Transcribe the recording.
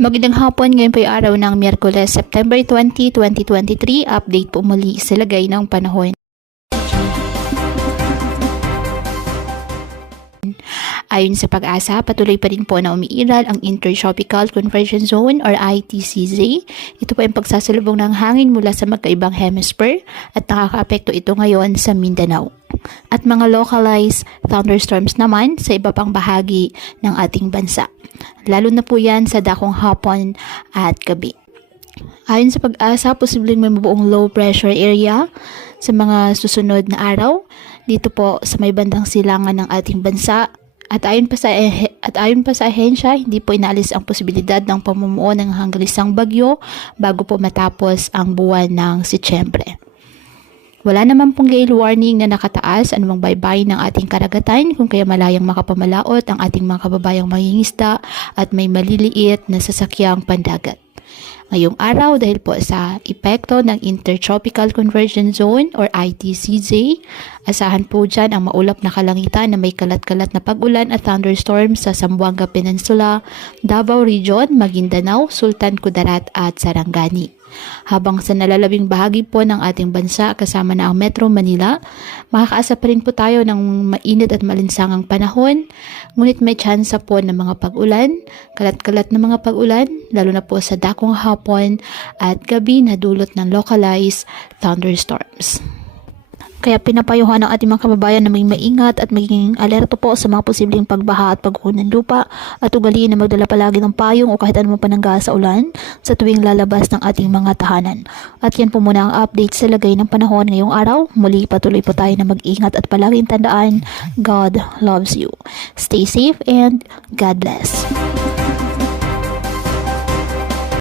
Magandang hapon, ngayon po yung araw ng Miyerkules, September 20, 2023. Update po muli sa lagay ng panahon. Ayon sa Pag-asa, patuloy pa rin po na umiiral ang Intertropical Convergence Zone or ITCZ. Ito po yung pagsasalubong ng hangin mula sa magkaibang hemisphere at nakakaapekto ito ngayon sa Mindanao. At mga localized thunderstorms naman sa iba pang bahagi ng ating bansa. Lalo na po yan sa dakong hapon at gabi. Ayon sa Pag-asa, posibleng may mabuong low pressure area sa mga susunod na araw dito po sa may bandang silangan ng ating bansa. At ayon pa sa ahensya, hindi po inaalis ang posibilidad ng pamumuo ng hanggang isang bagyo bago po matapos ang buwan ng Setyembre. Wala naman pong gale warning na nakataas anumang baybay ng ating karagatan kung kaya malayang makapamalaot ang ating mga kababayang mangingisda at may maliliit na sasakyang pandagat. Ngayong araw, dahil po sa epekto ng Intertropical Convergence Zone or ITCZ, asahan po dyan ang maulap na kalangitan na may kalat-kalat na pag-ulan at thunderstorms sa Zamboanga Peninsula, Davao Region, Maguindanao, Sultan Kudarat at Sarangani. Habang sa nalalabing bahagi po ng ating bansa kasama na ang Metro Manila, makakaasa pa rin po tayo ng mainit at malinsangang panahon, ngunit may tsansa po ng mga pag-ulan, kalat-kalat na mga pag-ulan, lalo na po sa dakong hapon at gabi na dulot ng localized thunderstorms. Kaya pinapayuhan ng ating mga kababayan na may maingat at maging alerto po sa mga posibleng pagbaha at pagguho ng lupa at ugaliin na magdala palagi ng payong o kahit anumang panangga sa ulan sa tuwing lalabas ng ating mga tahanan. At yan po muna ang update sa lagay ng panahon ngayong araw. Muli patuloy po tayo na mag-ingat at palaging tandaan, God loves you. Stay safe and God bless.